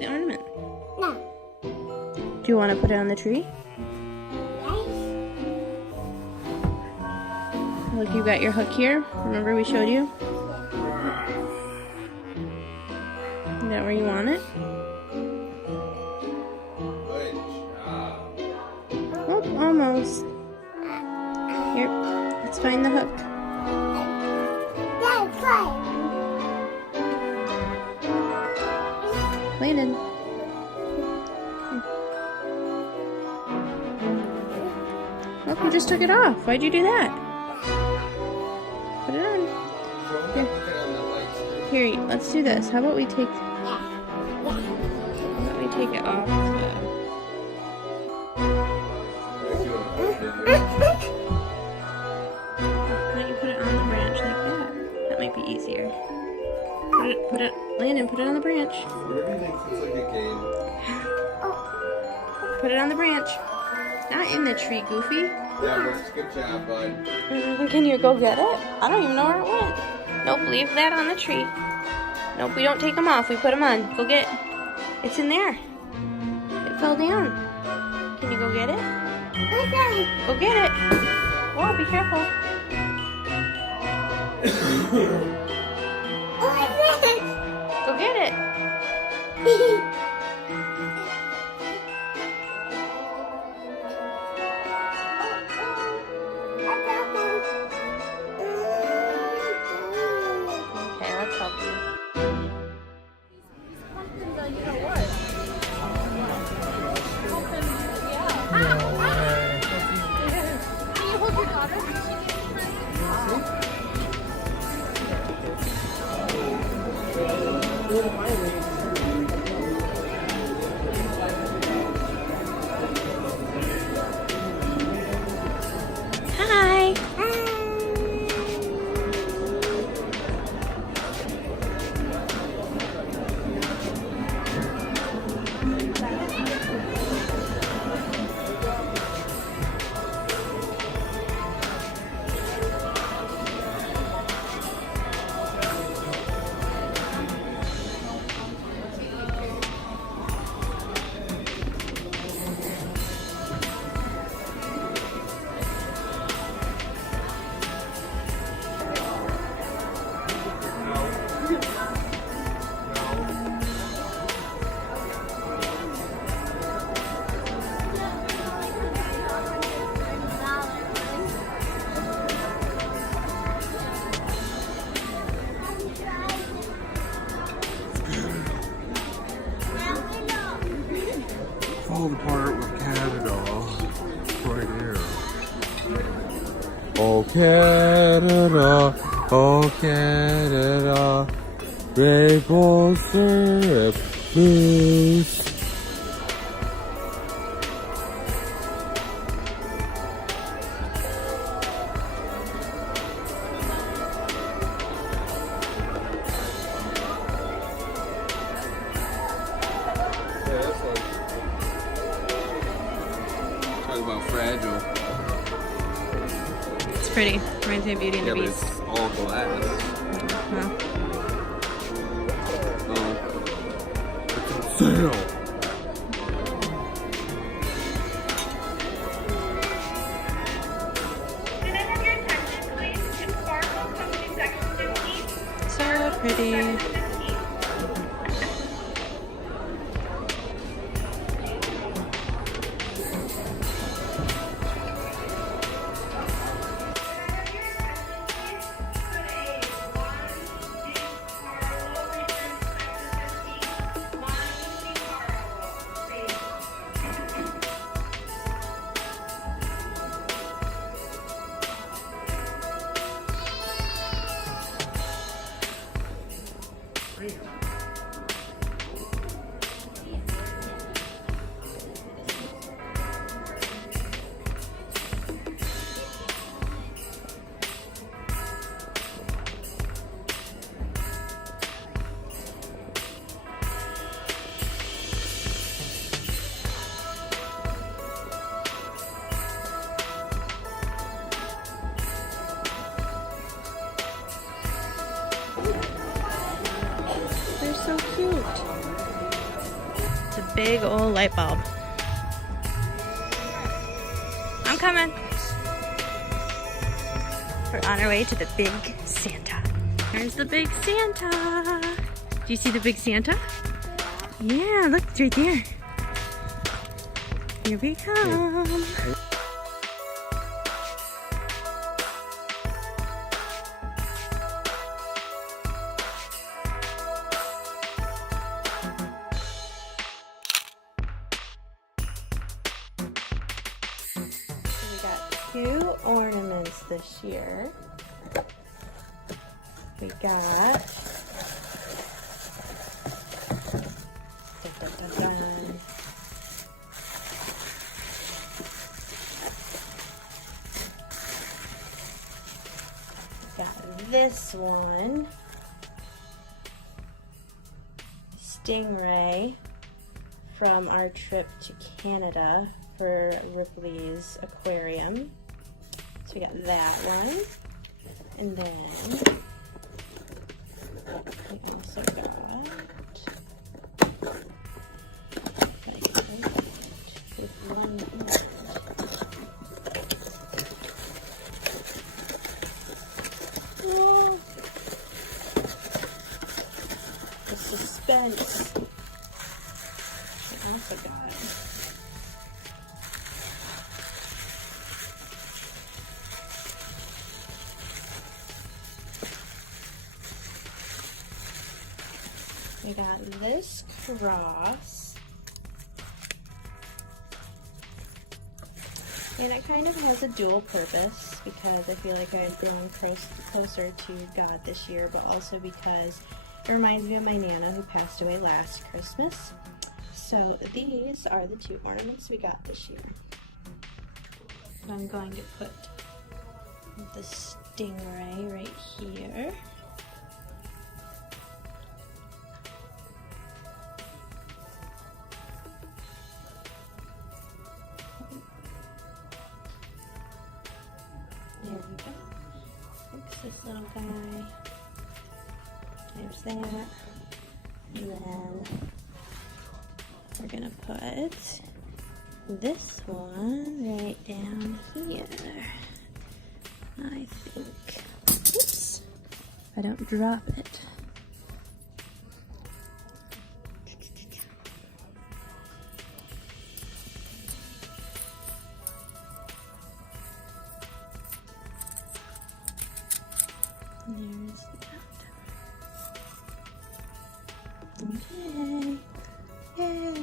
the ornament? No. Do you want to put it on the tree? Look, you got your hook here. Remember we showed you? Is that where you want it? Oh, almost. Here, let's find the hook. Landon. Oh, you just took it off. Why'd you do that? Put it on. Here, let's do this. How about we take... How about we take it off? Why don't you put it on the branch like that? That might be easier. Landon, put it on the branch. Whatever you think feels like a game. Put it on the branch. Not in the tree, Goofy. Yeah, Brooks, good job, bud. Can you go get it? I don't even know where it went. Nope, leave that on the tree. Nope, we don't take them off. We put them on. Go get it. It's in there. It fell down. Can you go get it? Go get it. Whoa, be careful. Go get it. Okay, let's help you. Hi. Fall apart with Canada right here. Oh Canada, oh Canada, maple syrup mousse. Talk about fragile. It's pretty. Reminds me of Beauty and the Yeah, but Beast. it's all glass. Well, Oh. It's on sale. Can I have your attention, please? It's Sparkle coming in section 15. so pretty. big old light bulb. I'm coming. We're on our way to the big Santa. There's the big Santa. Do you see the big Santa? Yeah, look, it's right there. Here we come. We got 2 ornaments this year. We got this one, Stingray, from our trip to Canada for Ripley's aquarium. So we got that one, and then we also got the suspense. We also got this cross, and it kind of has a dual purpose because I feel like I've grown closer to God this year, but also because it reminds me of my Nana who passed away last Christmas. So these are the 2 ornaments we got this year. I'm going to put the Stingray right here. There we go. Fix this little guy. There's that. And then we're gonna put this one right down here. I think. Oops. If I don't drop it. There's that. Okay. Yay!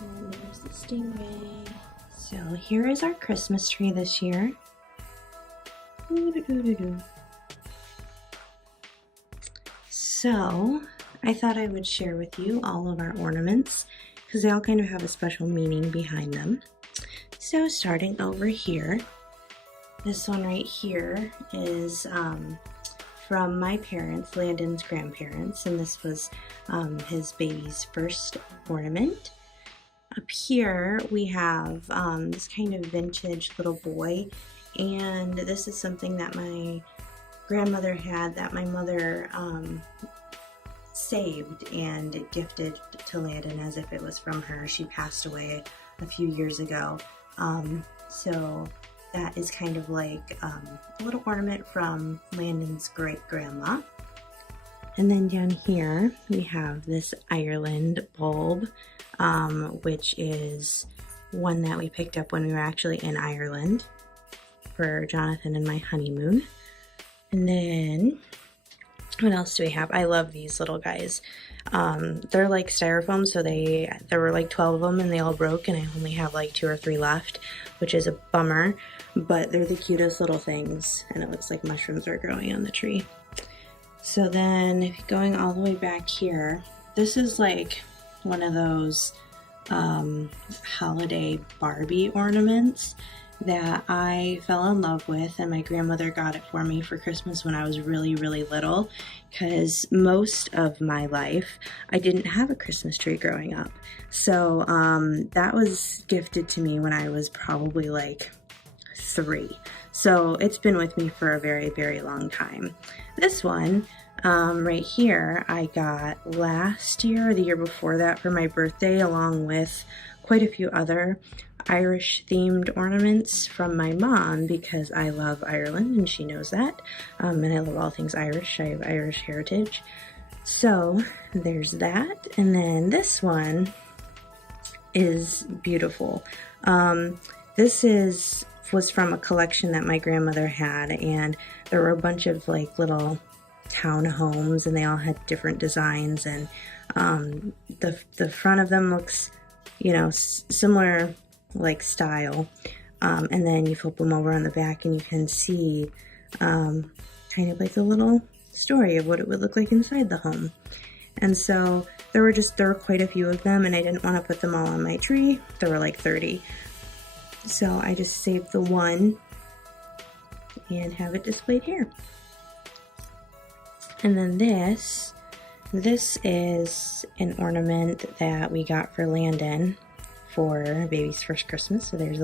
And there's the Stingray. So here is our Christmas tree this year. So I thought I would share with you all of our ornaments because they all kind of have a special meaning behind them. So starting over here, this one right here is from my parents, Landon's grandparents, and this was his baby's first ornament. Up here we have this kind of vintage little boy, and this is something that my grandmother had that my mother saved and gifted to Landon as if it was from her. She passed away a few years ago, so that is kind of like a little ornament from Landon's great-grandma. And then down here we have this Ireland bulb, which is one that we picked up when we were actually in Ireland for Jonathan and my honeymoon. And then what else do we have? I love these little guys. They're like styrofoam, so there were like 12 of them and they all broke, and I only have like 2 or 3 left, which is a bummer, but they're the cutest little things, and it looks like mushrooms are growing on the tree. So then going all the way back here, this is like one of those holiday Barbie ornaments that I fell in love with, and my grandmother got it for me for Christmas when I was really, really little, because most of my life I didn't have a Christmas tree growing up. So that was gifted to me when I was probably like 3. So it's been with me for a very, very long time. This one Right here, I got last year or the year before that for my birthday, along with quite a few other Irish themed ornaments from my mom, because I love Ireland and she knows that. And I love all things Irish. I have Irish heritage. So there's that. And then this one is beautiful. This was from a collection that my grandmother had, and there were a bunch of like little townhomes, and they all had different designs, and the front of them looks, you know, similar like style, and then you flip them over on the back and you can see kind of like a little story of what it would look like inside the home. And so there were quite a few of them, and I didn't want to put them all on my tree. There were like 30. So I just saved the one and have it displayed here. And then this is an ornament that we got for Landon for baby's first Christmas. So there's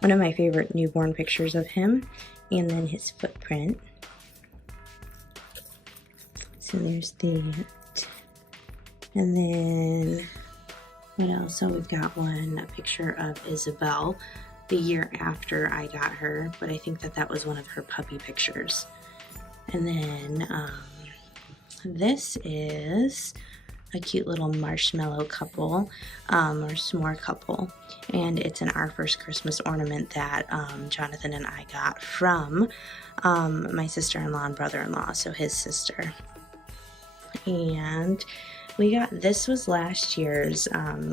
one of my favorite newborn pictures of him, and then his footprint. So there's that. And then what else? So we've got a picture of Isabel the year after I got her, but I think that was one of her puppy pictures. And then this is a cute little marshmallow couple, or s'more couple, and it's an Our First Christmas ornament that Jonathan and I got from my sister-in-law and brother-in-law, so his sister. And this was last year's.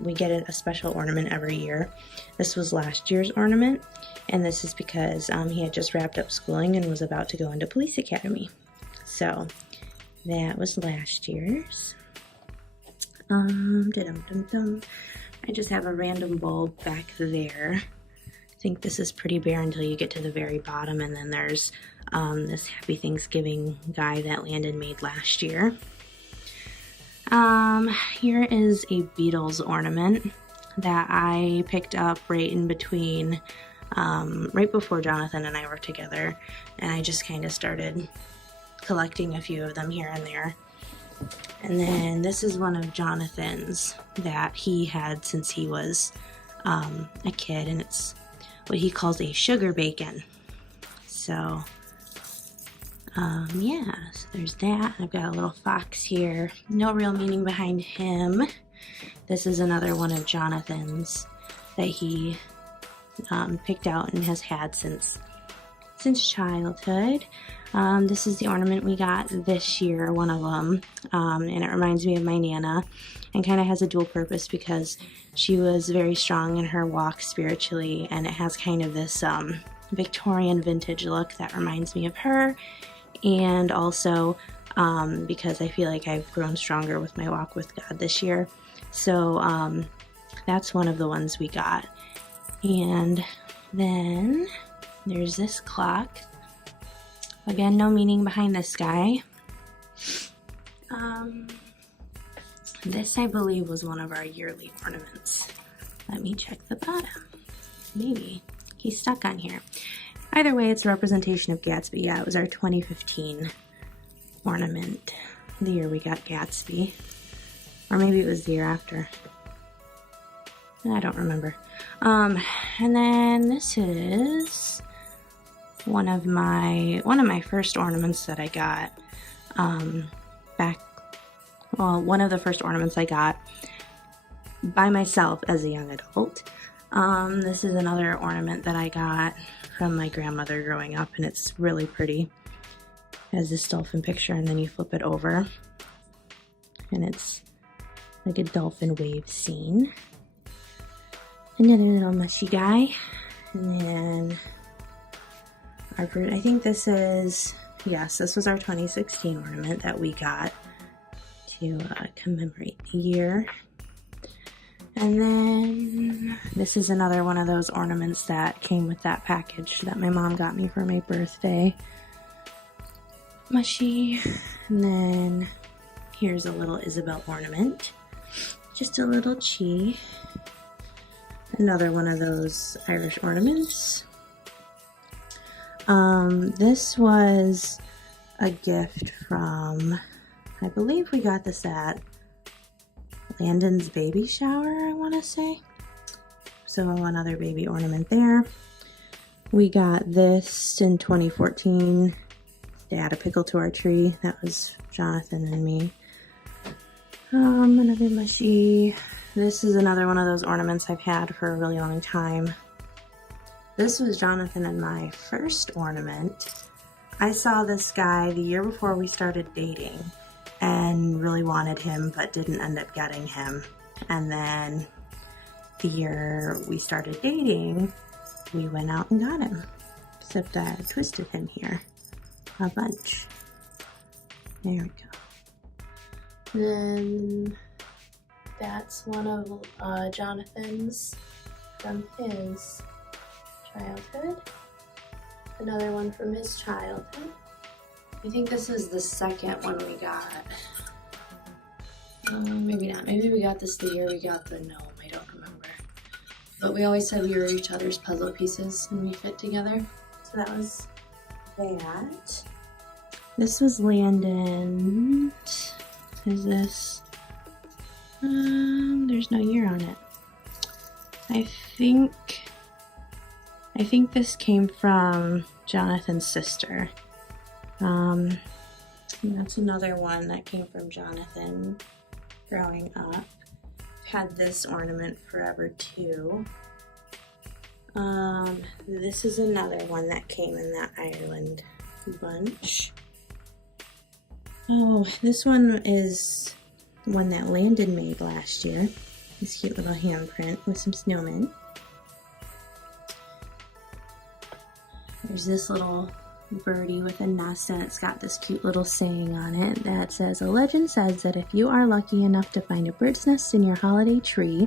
We get a special ornament every year. This was last year's ornament, and this is because he had just wrapped up schooling and was about to go into police academy. So that was last year's. I just have a random bulb back there. I think this is pretty bare until you get to the very bottom, and then there's this Happy Thanksgiving guy that Landon made last year. Here is a Beatles ornament that I picked up right in between, right before Jonathan and I were together, and I just kind of started collecting a few of them here and there. And then this is one of Jonathan's that he had since he was a kid, and it's what he calls a sugar bacon. So yeah, so there's that. I've got a little fox here. No real meaning behind him. This is another one of Jonathan's that he picked out and has had since childhood. This is the ornament we got this year, one of them, and it reminds me of my Nana, and kind of has a dual purpose because she was very strong in her walk spiritually, and it has kind of this Victorian vintage look that reminds me of her. And also because I feel like I've grown stronger with my walk with God this year. So that's one of the ones we got. And then there's this clock. Again, no meaning behind this guy. This, I believe, was one of our yearly ornaments. Let me check the bottom. Maybe. He's stuck on here. Either way, it's a representation of Gatsby. Yeah, it was our 2015 ornament, the year we got Gatsby. Or maybe it was the year after. I don't remember. And then this is one of my first ornaments that I got one of the first ornaments I got by myself as a young adult. This is another ornament that I got from my grandmother growing up, and it's really pretty. It has this dolphin picture, and then you flip it over, and it's like a dolphin wave scene. Another little mushy guy, and then I think this was our 2016 ornament that we got to commemorate the year. And then this is another one of those ornaments that came with that package that my mom got me for my birthday. Mushy. And then here's a little Isabel ornament. Just a little chi. Another one of those Irish ornaments. This was a gift from, I believe we got this at Landon's baby shower, I want to say. So one other baby ornament there. We got this in 2014 to add a pickle to our tree. That was Jonathan and me. Another mushy. This is another one of those ornaments I've had for a really long time. This was Jonathan and my first ornament. I saw this guy the year before we started dating and really wanted him but didn't end up getting him. And then the year we started dating, we went out and got him. Except I twisted him here a bunch. There we go. Then that's one of Jonathan's from his childhood. Another one from his childhood. I think this is the second one we got. Maybe not. Maybe we got this the year we got the gnome. I don't remember. But we always said we were each other's puzzle pieces and we fit together. So that was that. This was Landon. Is this? There's no year on it. I think this came from Jonathan's sister. That's another one that came from Jonathan growing up. Had this ornament forever too. This is another one that came in that Ireland bunch. Oh, this one is one that Landon made last year. This cute little handprint with some snowmen. There's this little birdie with a nest, and it's got this cute little saying on it that says, "A legend says that if you are lucky enough to find a bird's nest in your holiday tree,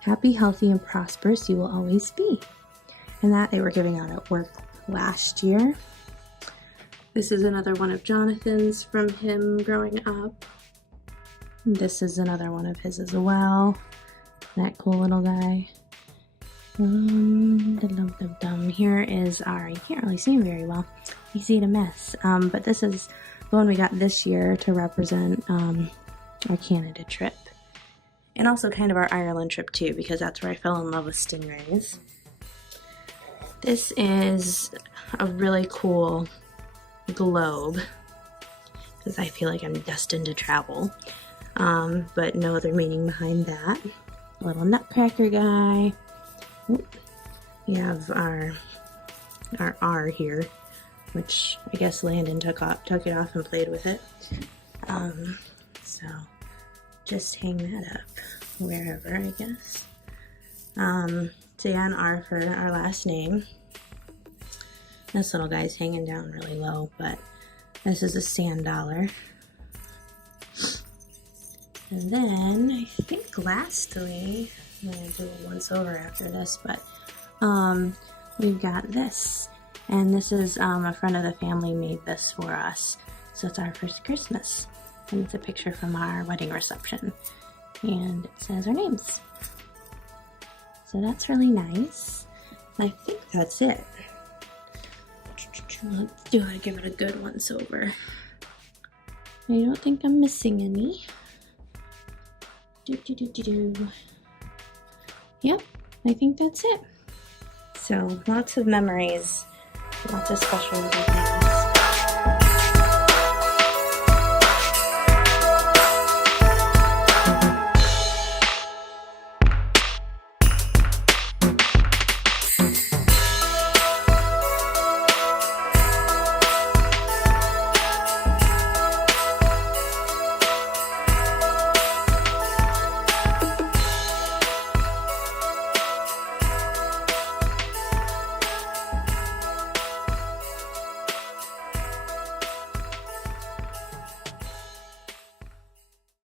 happy, healthy, and prosperous you will always be." And that they were giving out at work last year. This is another one of Jonathan's from him growing up. This is another one of his as well. That cool little guy. Here is our, you can't really see him very well. Easy to miss. But this is the one we got this year to represent our Canada trip. And also kind of our Ireland trip too, because that's where I fell in love with stingrays. This is a really cool globe, because I feel like I'm destined to travel. But no other meaning behind that. A little nutcracker guy. We have our R here, which I guess Landon took it off and played with it. So just hang that up wherever, I guess. So yeah, an R for our last name. This little guy's hanging down really low, but this is a sand dollar. And then I think lastly, I'm gonna do a once over after this, but we've got this. And this is a friend of the family made this for us. So it's our first Christmas. And it's a picture from our wedding reception. And it says our names. So that's really nice. I think that's it. Let's give it a good once over. I don't think I'm missing any. Yep, I think that's it. So lots of memories, lots of special